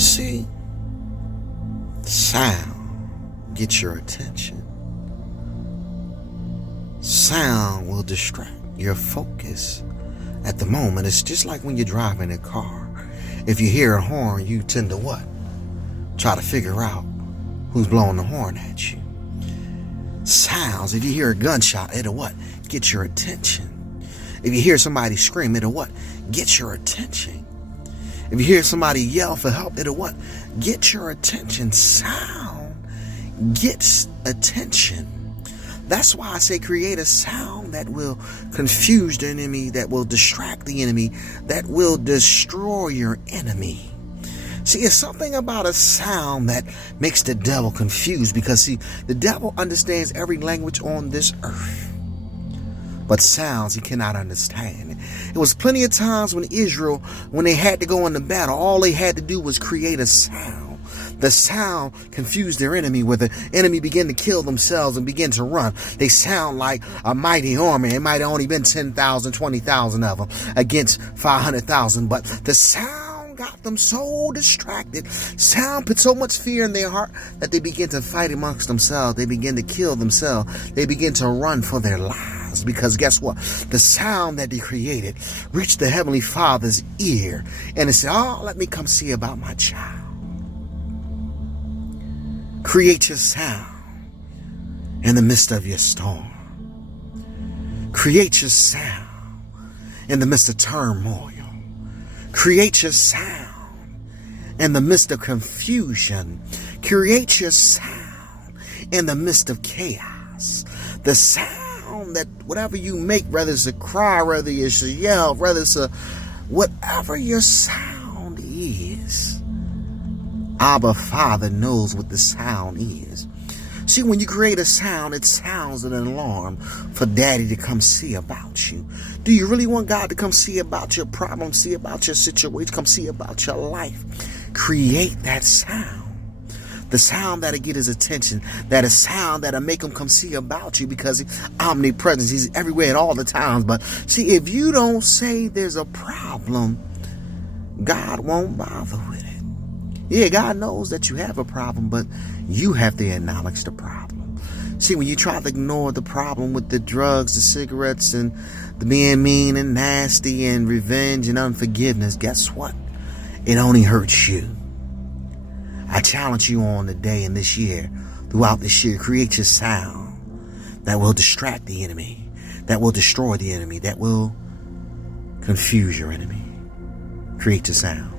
See, sound gets your attention. Sound will distract your focus at the moment. It's just like when you're driving a car. If you hear a horn, you tend to what? Try to figure out who's blowing the horn at you. Sounds, if you hear a gunshot, it'll what? Get your attention. If you hear somebody scream, it'll what? Get your attention. If you hear somebody yell for help, it'll what? Get your attention. Sound gets attention. That's why I say create a sound that will confuse the enemy, that will distract the enemy, that will destroy your enemy. See, it's something about a sound that makes the devil confused, because see, the devil understands every language on this earth, but sounds he cannot understand. It was plenty of times when Israel, when they had to go into battle, all they had to do was create a sound. The sound confused their enemy, where the enemy began to kill themselves and begin to run. They sound like a mighty army. It might have only been 10,000, 20,000 of them against 500,000, but the sound got them so distracted. Sound put so much fear in their heart that they begin to fight amongst themselves. They begin to kill themselves. They begin to run for their lives, because guess what? The sound that they created reached the Heavenly Father's ear, and it said, "Oh, let me come see about my child." Create your sound in the midst of your storm. Create your sound in the midst of turmoil. Create your sound in the midst of confusion. Create your sound in the midst of chaos. The sound that whatever you make, whether it's a cry, whether it's a yell, whether it's a whatever your sound is, Abba Father knows what the sound is. See, when you create a sound, it sounds an alarm for Daddy to come see about you. Do you really want God to come see about your problem, see about your situation, come see about your life? Create that sound. The sound that'll get his attention, that a sound that'll make him come see about you, because he's omnipresent. He's everywhere at all the times. But see, if you don't say there's a problem, God won't bother with it. Yeah, God knows that you have a problem, but you have to acknowledge the problem. See, when you try to ignore the problem with the drugs, the cigarettes, and the being mean and nasty and revenge and unforgiveness, guess what? It only hurts you. I challenge you on the day and this year, throughout this year, create your sound that will distract the enemy, that will destroy the enemy, that will confuse your enemy. Create your sound.